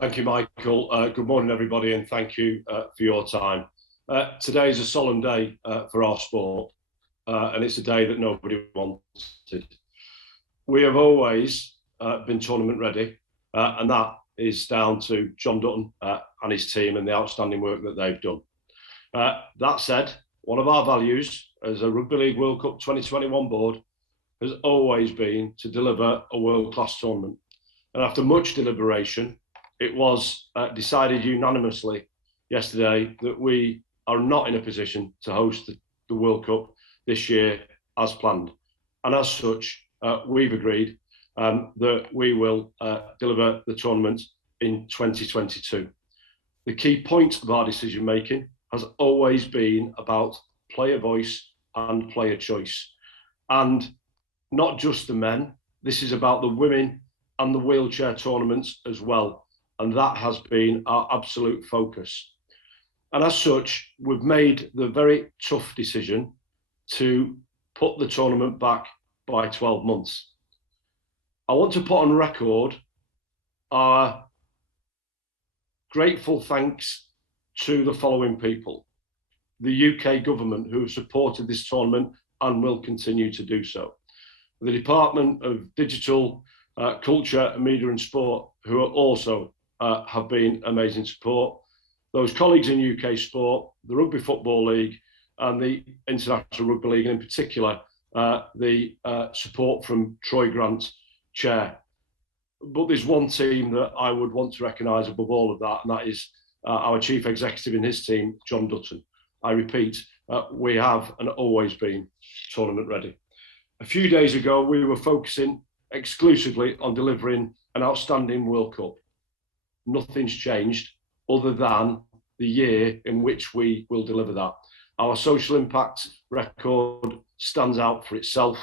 Thank you, Michael. Good morning, everybody, and thank you for your time. Today is a solemn day for our sport, and it's a day that nobody wanted. We have always been tournament ready, and that is down to John Dutton and his team and the outstanding work that they've done. That said, one of our values as a Rugby League World Cup 2021 board has always been to deliver a world-class tournament. And after much deliberation, it was decided unanimously yesterday that we are not in a position to host the World Cup this year as planned. And as such, we've agreed that we will deliver the tournament in 2022. The key point of our decision making has always been about player voice and player choice. And not just the men, this is about the women and the wheelchair tournaments as well. And that has been our absolute focus. And as such, we've made the very tough decision to put the tournament back by 12 months. I want to put on record our grateful thanks to the following people: the UK government, who have supported this tournament and will continue to do so; the Department of Digital, Culture, Media and Sport, who are also have been amazing support; those colleagues in UK sport, the Rugby Football League and the International Rugby League, and in particular the support from Troy Grant, Chair. But there's one team that I would want to recognise above all of that, and that is our Chief Executive in his team, John Dutton. I repeat, we have and always been tournament ready. A few days ago, we were focusing exclusively on delivering an outstanding World Cup. Nothing's changed other than the year in which we will deliver that. Our social impact record stands out for itself,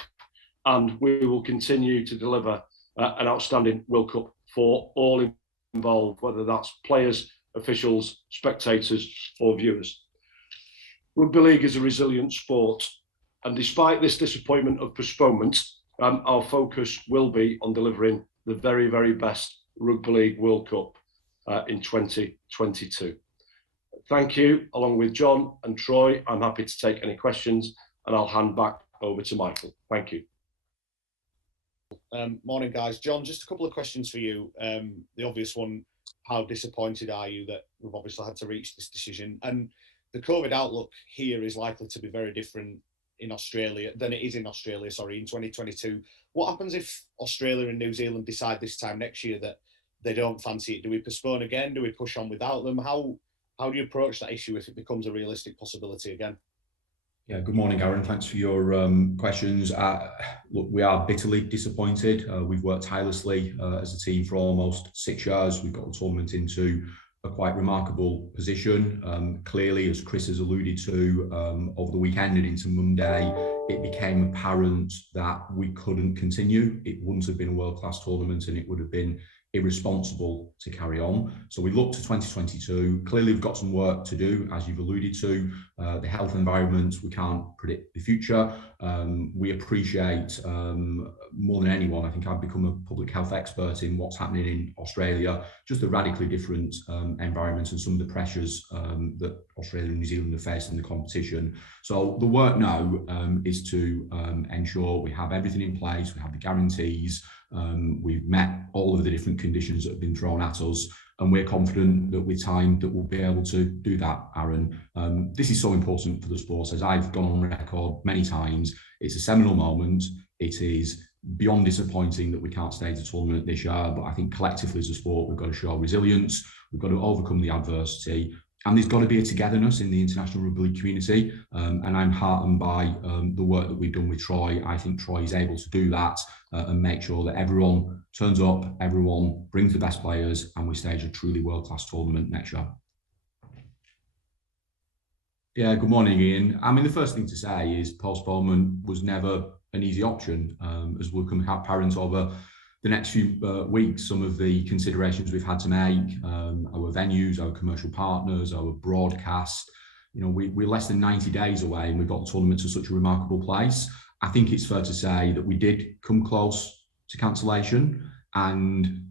and we will continue to deliver an outstanding World Cup for all involved, whether that's players, officials, spectators or viewers. Rugby League is a resilient sport, and despite this disappointment of postponement, our focus will be on delivering the very, very best Rugby League World Cup in 2022. Thank you. Along with John and Troy, I'm happy to take any questions, and I'll hand back over to Michael. Thank you. Morning, guys. John, just a couple of questions for you. The obvious one: how disappointed are you that we've obviously had to reach this decision? And the COVID outlook here is likely to be very different in Australia than it is in Australia, in 2022. What happens if Australia and New Zealand decide this time next year that they don't fancy it? Do we postpone again? Do we push on without them? How do you approach that issue if it becomes a realistic possibility again? Yeah, good morning, Aaron. Thanks for your questions. Look, we are bitterly disappointed. We've worked tirelessly as a team for almost 6 years. We've got the tournament into a quite remarkable position. Clearly, as Chris has alluded to, over the weekend and into Monday, it became apparent that we couldn't continue. It wouldn't have been a world-class tournament, and it would have been irresponsible to carry on. So we look to 2022. Clearly, we've got some work to do, as you've alluded to. The health environment, we can't predict the future. We appreciate more than anyone, I think I've become a public health expert in what's happening in Australia, just a radically different environment and some of the pressures that Australia and New Zealand are facing in the competition. So the work now is to ensure we have everything in place, we have the guarantees, we've met all of the different conditions that have been thrown at us, and we're confident that with time that we'll be able to do that, Aaron. This is so important for the sport. As I've gone on record many times, it's a seminal moment. It is beyond disappointing that we can't stage the tournament this year, but I think collectively as a sport, we've got to show resilience, we've got to overcome the adversity, and there's got to be a togetherness in the international rugby league community. And I'm heartened by the work that we've done with Troy. I think Troy is able to do that and make sure that everyone turns up, everyone brings the best players, and we stage a truly world-class tournament next year. Yeah, good morning, Ian. I mean, the first thing to say is postponement was never an easy option. As we'll become apparent over the next few weeks, some of the considerations we've had to make, our venues, our commercial partners, our broadcast, we're less than 90 days away and we've got the tournament to such a remarkable place. I think it's fair to say that we did come close to cancellation, and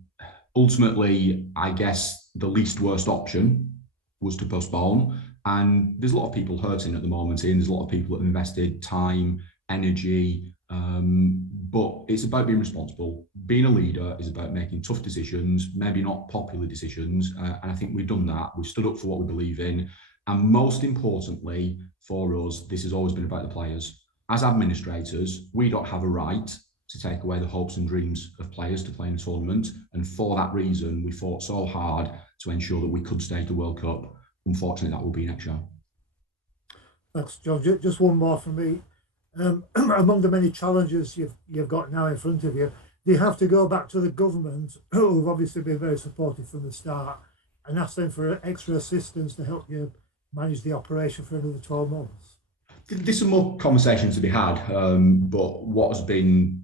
ultimately, I guess the least worst option was to postpone. And there's a lot of people hurting at the moment, and there's a lot of people that have invested time, energy, but it's about being responsible. Being a leader is about making tough decisions, maybe not popular decisions, and I think we've done that. We've stood up for what we believe in, and most importantly for us, this has always been about the players. As administrators, we don't have a right to take away the hopes and dreams of players to play in a tournament, and for that reason, we fought so hard to ensure that we could stage the World Cup. Unfortunately, that will be next year. Thanks, John. Just one more from me. Among the many challenges you've got now in front of you, do you have to go back to the government, who've obviously been very supportive from the start, and ask them for extra assistance to help you manage the operation for another 12 months? There's some more conversations to be had, but what has been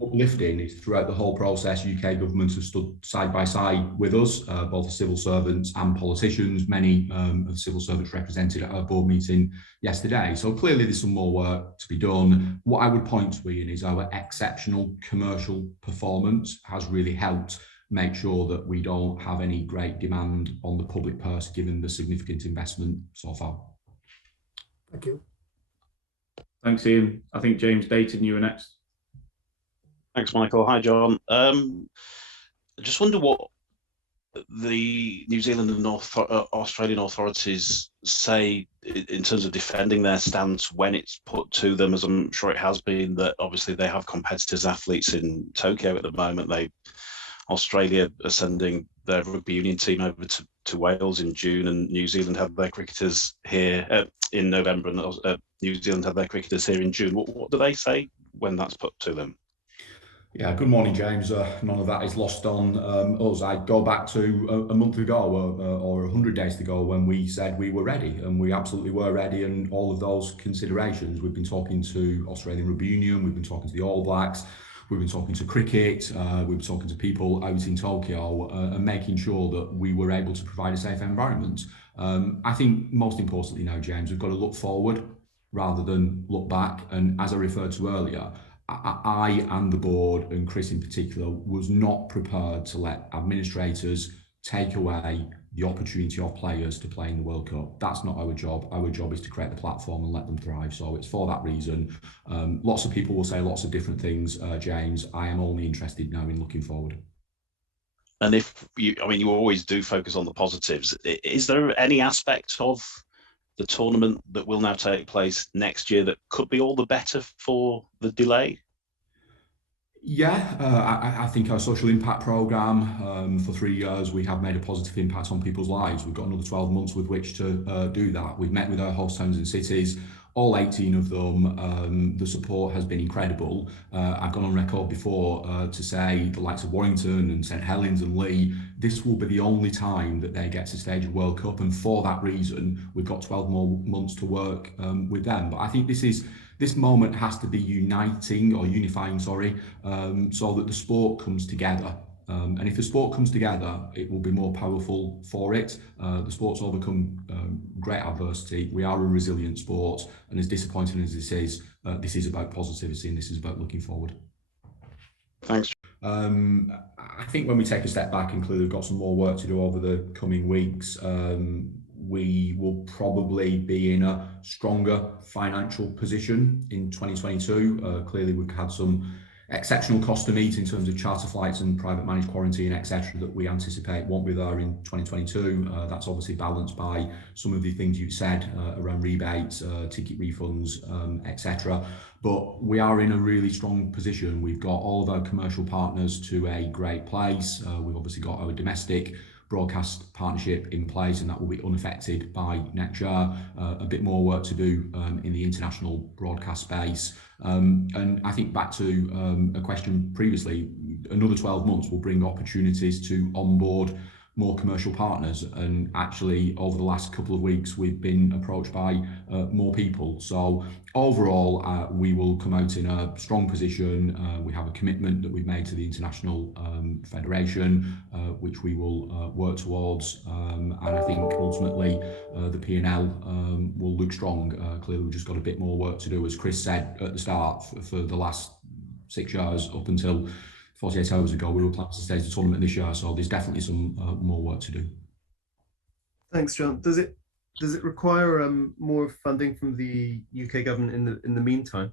uplifting is throughout the whole process, UK governments have stood side by side with us, both civil servants and politicians. Many of the civil servants represented at our board meeting yesterday. So clearly there's some more work to be done. What I would point to, Ian, is our exceptional commercial performance has really helped make sure that we don't have any great demand on the public purse given the significant investment so far. Thank you. Thanks, Ian. I think James Dayton, you were next. Thanks, Michael. Hi, John. I just wonder what the New Zealand and Australian authorities say in terms of defending their stance when it's put to them, as I'm sure it has been, that obviously they have competitors, athletes in Tokyo at the moment. Australia are sending their rugby union team over to Wales in June, and New Zealand have their cricketers here in November, and New Zealand have their cricketers here in June. What do they say when that's put to them? Yeah, good morning, James. None of that is lost on us. I go back to a month ago or 100 days ago when we said we were ready, and we absolutely were ready. And all of those considerations, we've been talking to Australian Rugby Union, we've been talking to the All Blacks, we've been talking to cricket, we've been talking to people out in Tokyo, and making sure that we were able to provide a safe environment. I think most importantly now, James, we've got to look forward rather than look back. And as I referred to earlier, I and the board, and Chris in particular, was not prepared to let administrators take away the opportunity of players to play in the World Cup. That's not our job. Our job is to create the platform and let them thrive. So it's for that reason. Lots of people will say lots of different things, James. I am only interested now in looking forward. And you always do focus on the positives. Is there any aspect of the tournament that will now take place next year that could be all the better for the delay? Yeah, I think our social impact programme, for 3 years, we have made a positive impact on people's lives. We've got another 12 months with which to do that. We've met with our host towns and cities, all 18 of them. The support has been incredible. I've gone on record before to say the likes of Warrington and St Helens and Leigh, this will be the only time that they get to stage a World Cup, and for that reason, we've got 12 more months to work with them. But I think this moment has to be unifying, so that the sport comes together. And if the sport comes together, it will be more powerful for it. The sport's overcome great adversity. We are a resilient sport, and as disappointing as this is about positivity, and this is about looking forward. Thanks. I think when we take a step back, and clearly we've got some more work to do over the coming weeks, we will probably be in a stronger financial position in 2022. Clearly we've had some exceptional cost to meet in terms of charter flights and private managed quarantine, etc., that we anticipate won't be there in 2022. That's obviously balanced by some of the things you said around rebates, ticket refunds, etc. But we are in a really strong position. We've got all of our commercial partners to a great place. We've obviously got our domestic broadcast partnership in place, and that will be unaffected by next year. A bit more work to do in the international broadcast space. And I think back to a question previously, another 12 months will bring opportunities to onboard more commercial partners, and actually over the last couple of weeks we've been approached by more people. So overall we will come out in a strong position. We have a commitment that we've made to the International Federation, which we will work towards, and I think ultimately the P&L will look strong. Clearly we've just got a bit more work to do, as Chris said at the start. For the last 6 years up until 48 hours ago, we were planning to stage the tournament this year, so there's definitely some more work to do. Thanks, John. Does it require more funding from the UK government in the meantime?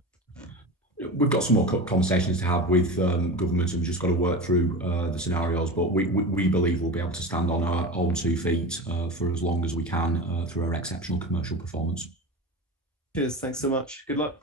We've got some more conversations to have with government, and we've just got to work through the scenarios, but we believe we'll be able to stand on our own 2 feet for as long as we can through our exceptional commercial performance. Cheers, thanks so much. Good luck.